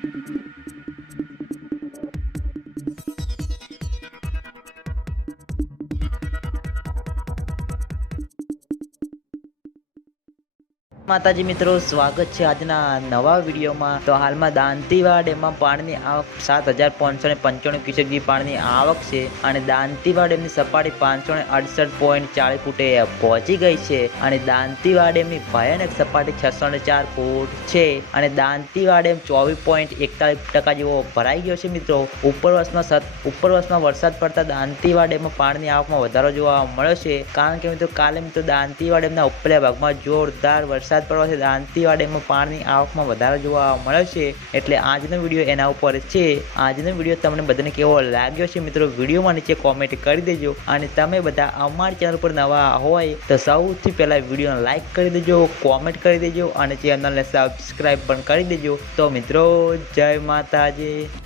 Thank you. માતાજી મિત્રો, સ્વાગત છે આજના નવા વિડીયોમાં. તો હાલમાં દાંતીવાડા ડેમમાં પાણીની આવક સાત હજાર પાંચસો ને પંચાણું ક્યુસેક પાણીની આવક છે અને દાંતીવાડા ડેમની સપાટી પાંચસો ને અડસઠ પોઈન્ટ ચાલીસ ફૂટે પહોંચી ગઈ છે અને દાંતીવાડા ડેમની ભયાનક સપાટી છસો ને ચાર ફૂટ છે અને દાંતીવાડા ડેમ ચોવીસ પોઈન્ટ એકતાલીસ ટકા જેવો ભરાઈ ગયો છે મિત્રો. ઉપર વર્ષમાં સત વર્ષમાં વરસાદ પડતા દાંતીવાડા ડેમમાં પાણીની આવકમાં વધારો જોવા મળ્યો છે. કારણ કે મિત્રો, કાલે મિત્રો દાંતીવાડા ડેમના ઉપલા ભાગમાં જોરદાર વરસાદ પડવાથી દાંતીવાડા ડેમમાં પાણીની આવકમાં વધારો જોવા મળે છે. એટલે આજનો વીડિયો એના ઉપર છે. આજનો વીડિયો તમને બધાને કેવો લાગ્યો છે મિત્રો? વિડીયોમાં નીચે કોમેન્ટ કરી દેજો. અને તમે બધા અમારી ચેનલ પર નવા હોય તો સૌથી પહેલાં વિડીયોને લાઇક કરી દેજો કોમેન્ટ કરી દેજો અને ચેનલને સબસ્ક્રાઈબ પણ કરી દેજો. તો મિત્રો, જય માતાજી.